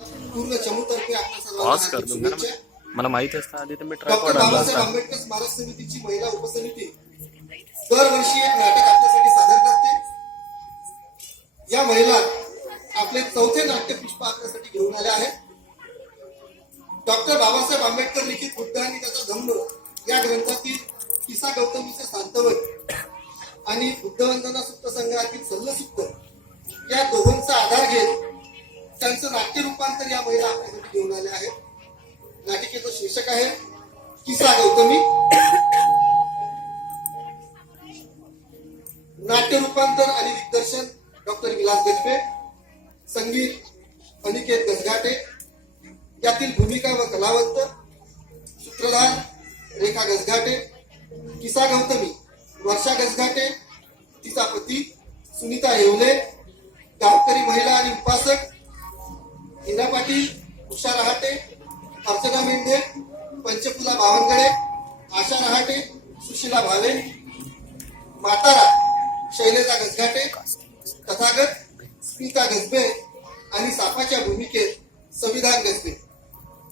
पूर्ण चमूतर्फे आपल्या पॉज कर. मैं मला माहिती असतं आधी तर मी डॉक्टर ट्रायपॉड आणला असता आंबेडकर स्मारक समितीची महिला उपसमिती दरवर्षी एक नाटक आपल्यासाठी सादर करते. या महिला आपले चौथे नाट्य पुष्प आपल्यासाठी घेऊन आल्या आहेत. डॉक्टर बाबासाहेब आंबेडकर लिखित बुद्ध आणि त्याचा धम्म या ग्रंथातील किसा गौतमीचे सांतवन आणि बुद्धवंदना सुप्त संग्रहातील सल्लसुप्त या दोघांचा आधार घेत त्यांचं नाट्य रूपांतर या महिला आपल्यासाठी घेऊन आल्या आहेत. नाटिकेचं शीर्षक आहे किसा गौतमी. नाट्य रूपांतर आणि दिग्दर्शन डॉक्टर विलास गजबे संगीत अनिकेत गजघाटे यातील भूमिका व कलावंत सूत्रधार रेखा गजघाटे किसा गौतमी वर्षा गजघाटे तिचा पती सुनीता येवले गावकरी महिला आणि उपासक इंदिरा पाटील उषा रहाटे अर्चना मेंढे पंचफुला बावनगडे आशा रहाटे सुशीला भावे मातारा शैलेजा गजघाटे तथागत स्मिता गजबे आणि सापाच्या भूमिकेत संविधान गजबे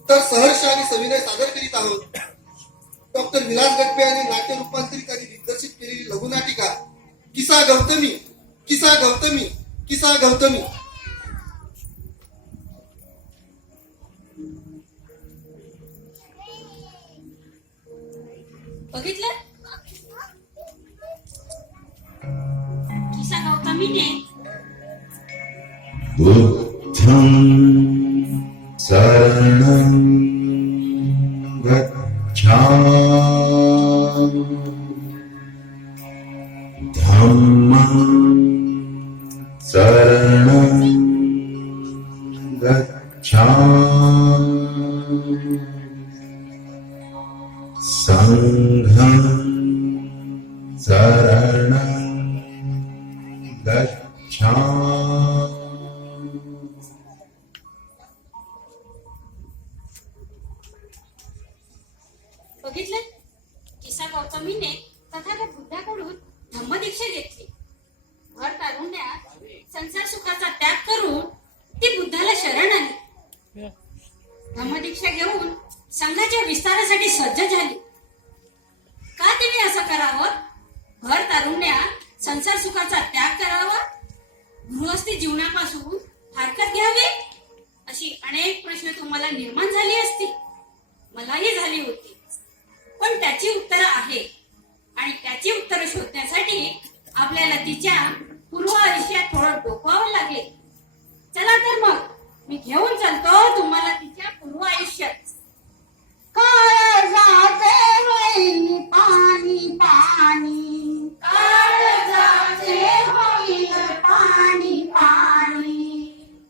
तर सहर्ष आणि सविनय सादर करीत आहोत. डॉक्टर विलास गटपे यांनी नाट्य रूपांतरित आणि दिग्दर्शित केलेली लघुनाटिका किसा गौतमी किसा गौतमी किसा गौतमी. बघितलं? किसा गौतमीने बुद्धं शरणं धम्मदीक्षा घेऊन संघाच्या विस्तारासाठी सज्ज झाली. का तिने असं करावं? घर तारुण्या संसार सुखाचा त्याग करावा? गृहस्थी जीवनापासून हरकत घ्यावी? अशी अनेक प्रश्न तुम्हाला निर्माण झाली असती मलाही झाली होती. पण त्याची उत्तरं आहे आणि त्याची उत्तरं शोधण्यासाठी आपल्याला तिच्या पूर्व आयुष्यात थोडं डोकवावं लागेल. चला तर मग. मी घेऊन चालतो तुम्हाला तिच्या पूर्व आयुष्यात. काळ जाते होईल पाणी पाणी. काळ जाते होईल पाणी पाणी.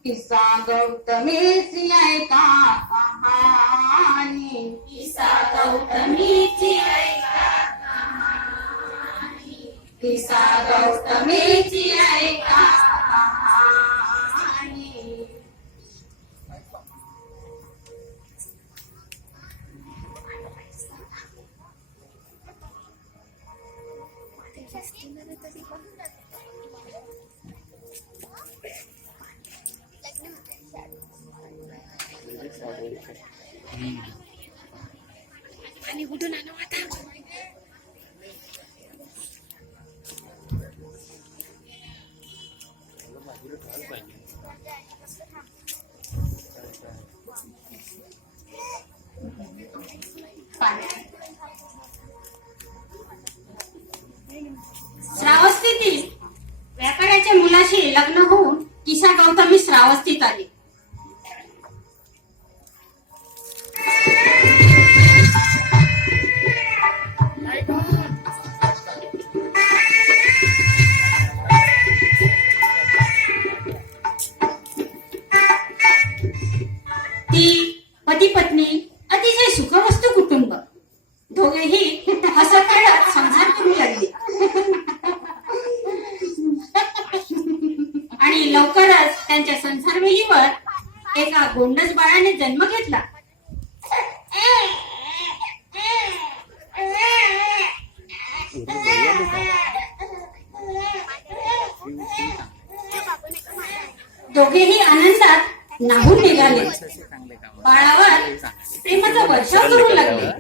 किस्सा गौतमीची ऐका कहाणी. किसा गौतमीची ऐका किस्सा गौतमीची ऐका लग्न होऊन किसा गौतमी श्रावस्थित आली. ती पती पत्नी संसारवेलीवर एका गोंडस बाळाने जन्म घेतला. दोघेही आनंदात नाहून निघाले. बाळावर प्रेमाचा वर्षाव करू लागले.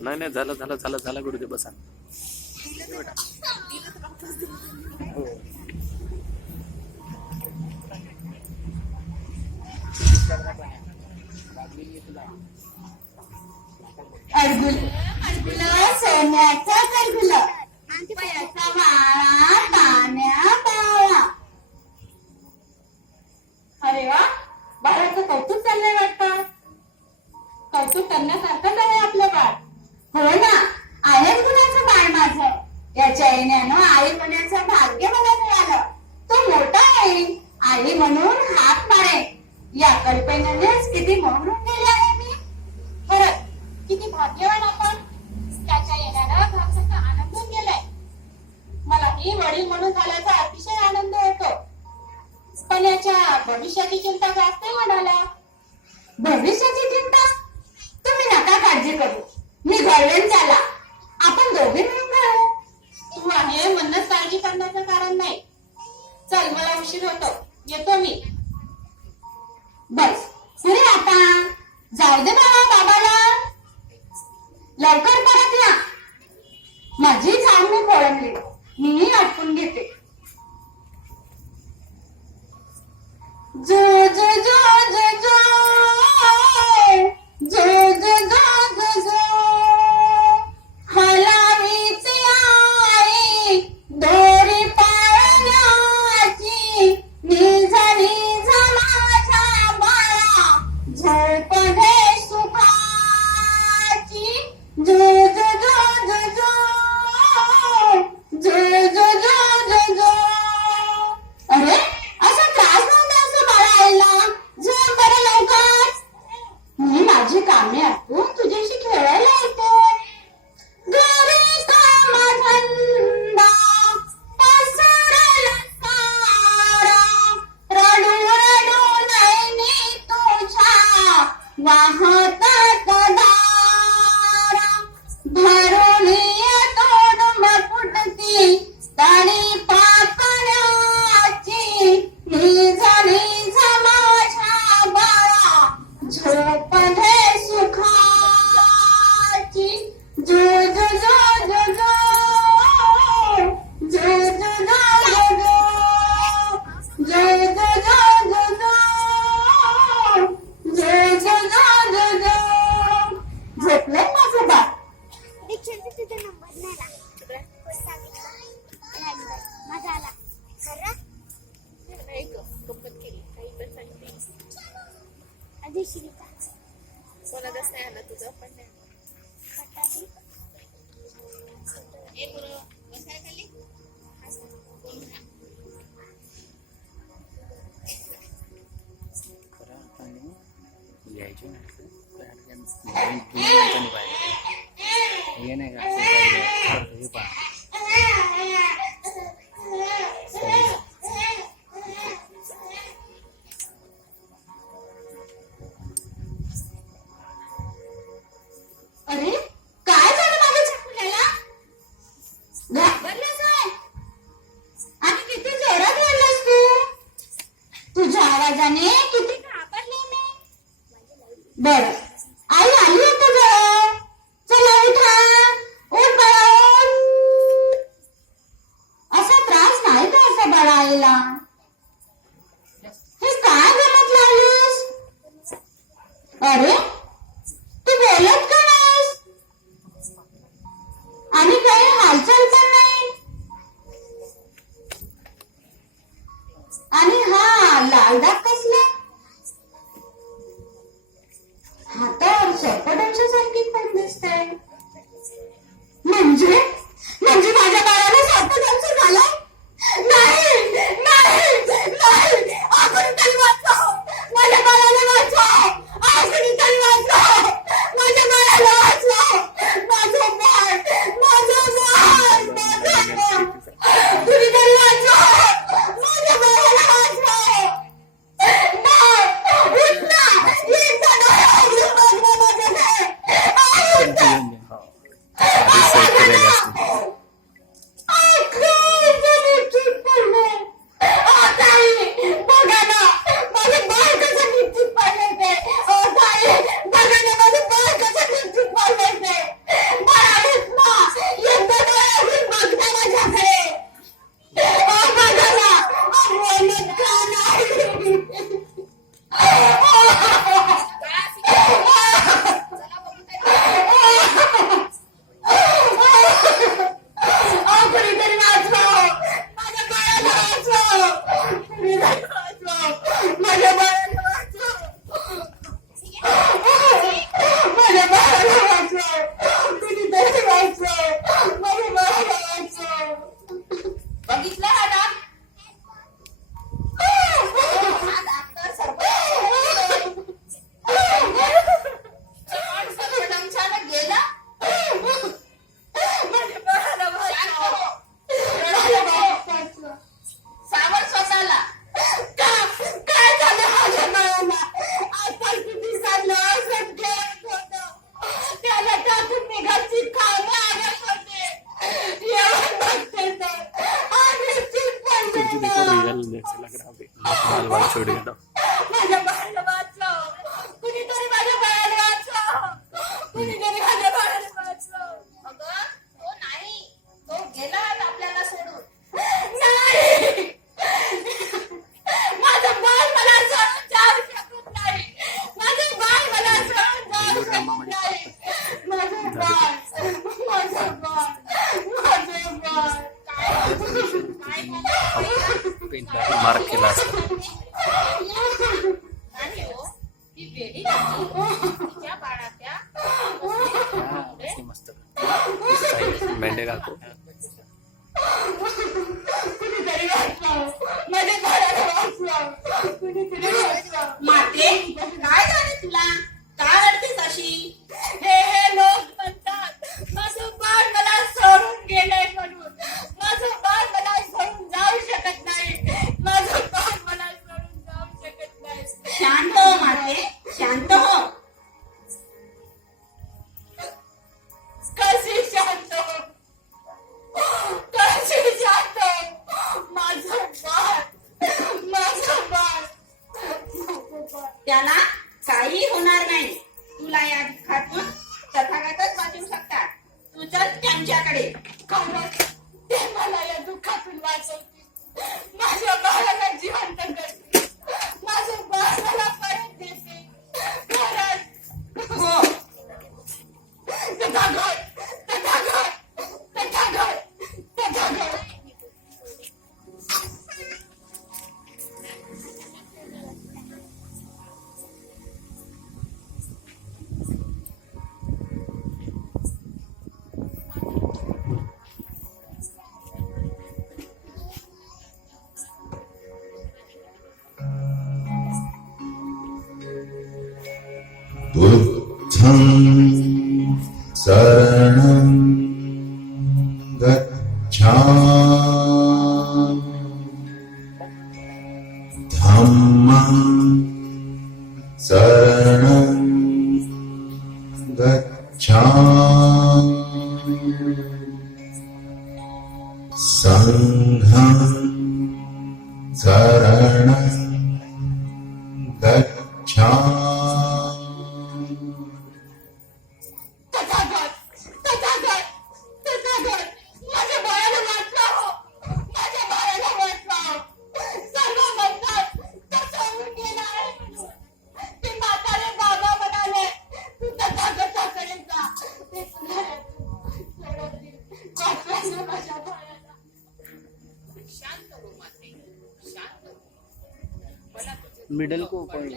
नाही नाही झालं झालं झालं झालं गुरुदेव बसा. हो. सोन्याचा गर्गुल पाण्या पावा जाऊ दे बाळा बाबाला. लवकर परत या. माझी सांगणी खोळंबली. Deixa na ligar. Bona da Serra, tudo bem? Everybody Alejandra middle को ऊपर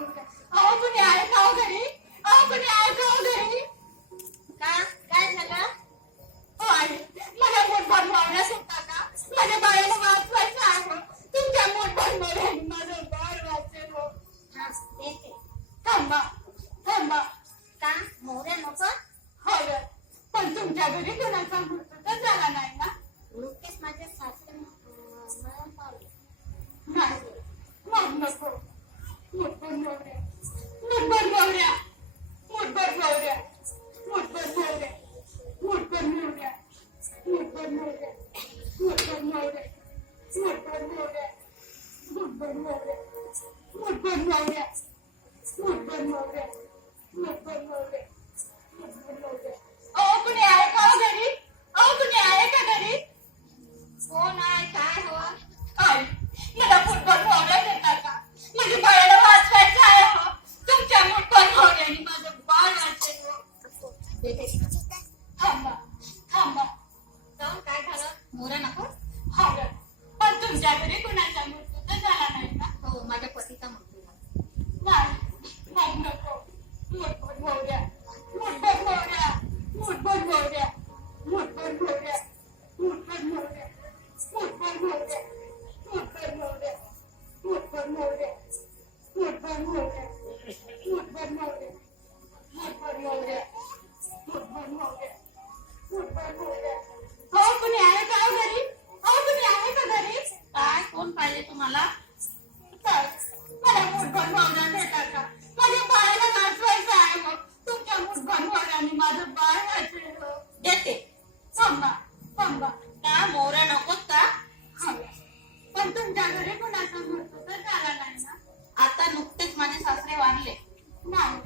अहो कुणी आहे का हो घरी? अहो कुणी आहे वगैरे तुम्हाला मग. तुमच्या मुठभर भावनाने माझं बाळ देते थांबा थांबा. का मोरा नको का? पण तुमच्या घरी कोणाचा मृत्यू तर झाला नाही ना. आता नुकतेच माझे सासरे वारले. नाही.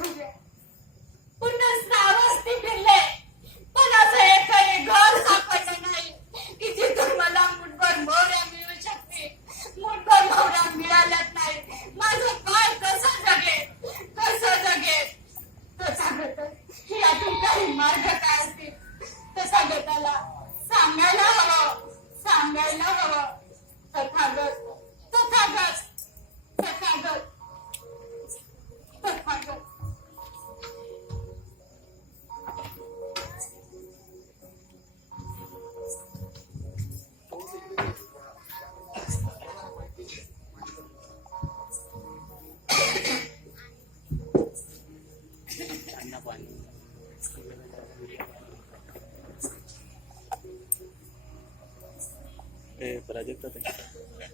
आपले प्राजक्तात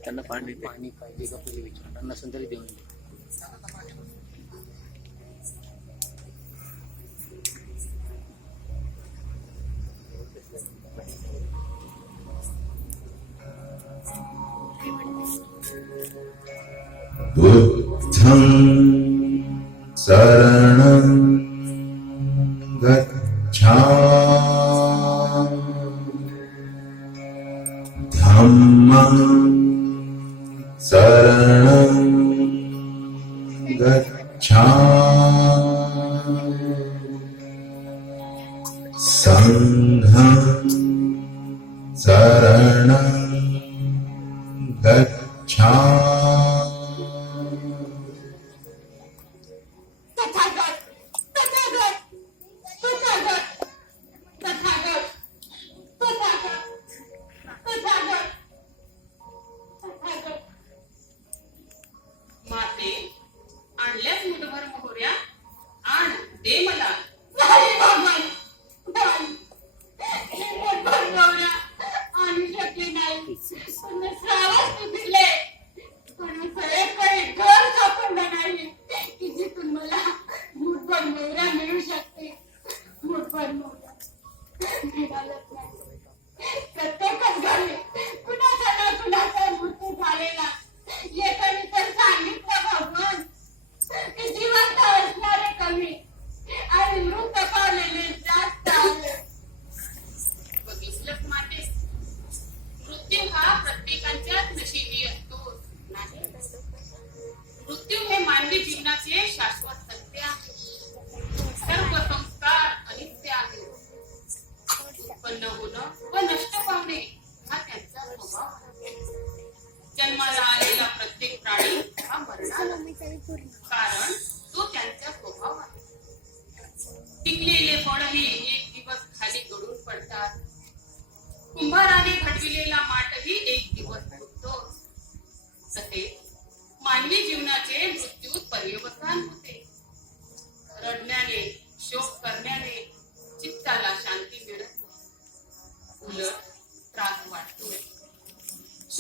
त्यांना पाणी पाणी पाहिजे का पहिले विचारणार? नसेल तरी देऊन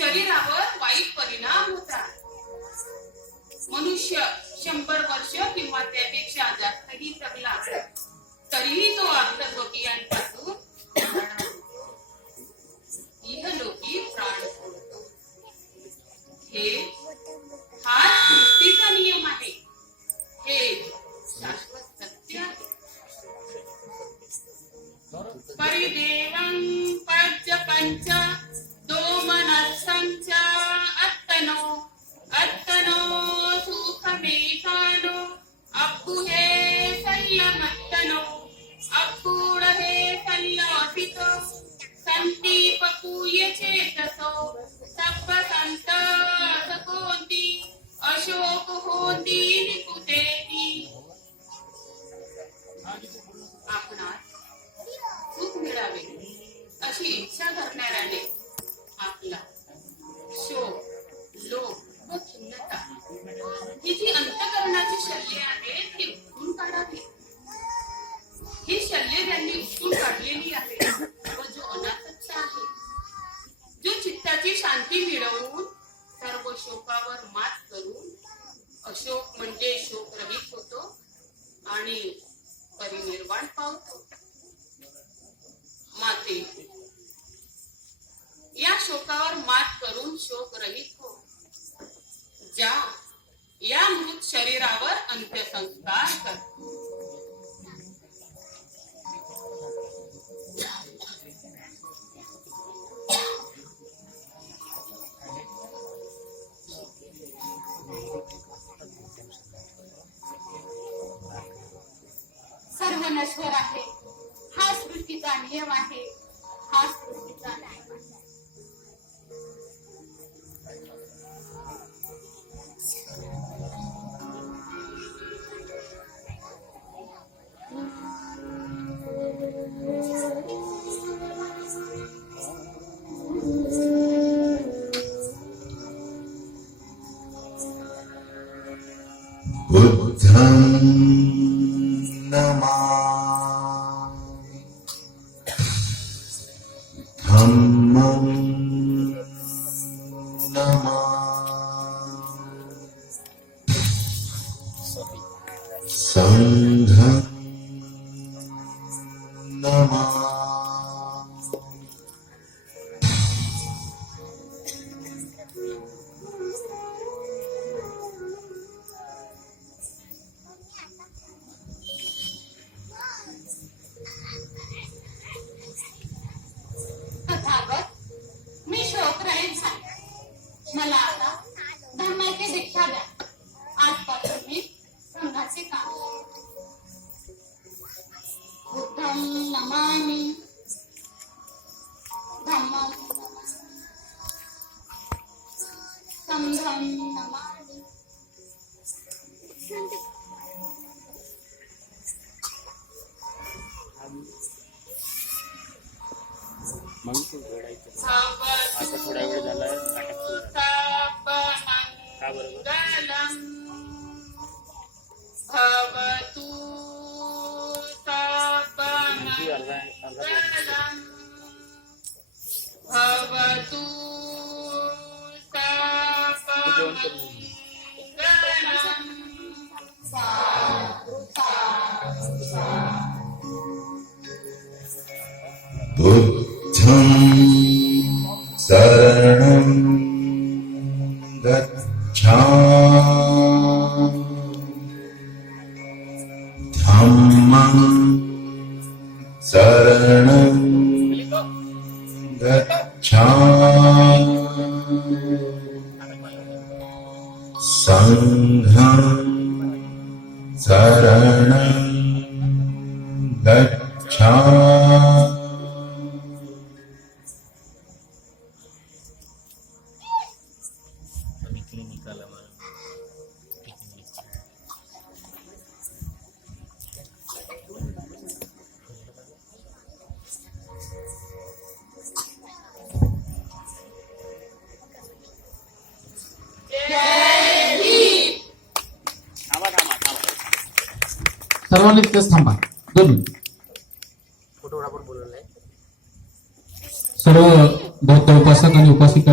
Yo ni la voz. Mundi. नश्वर आहे. हा सृष्टीचा नियम आहे. शरणं गच्छामि।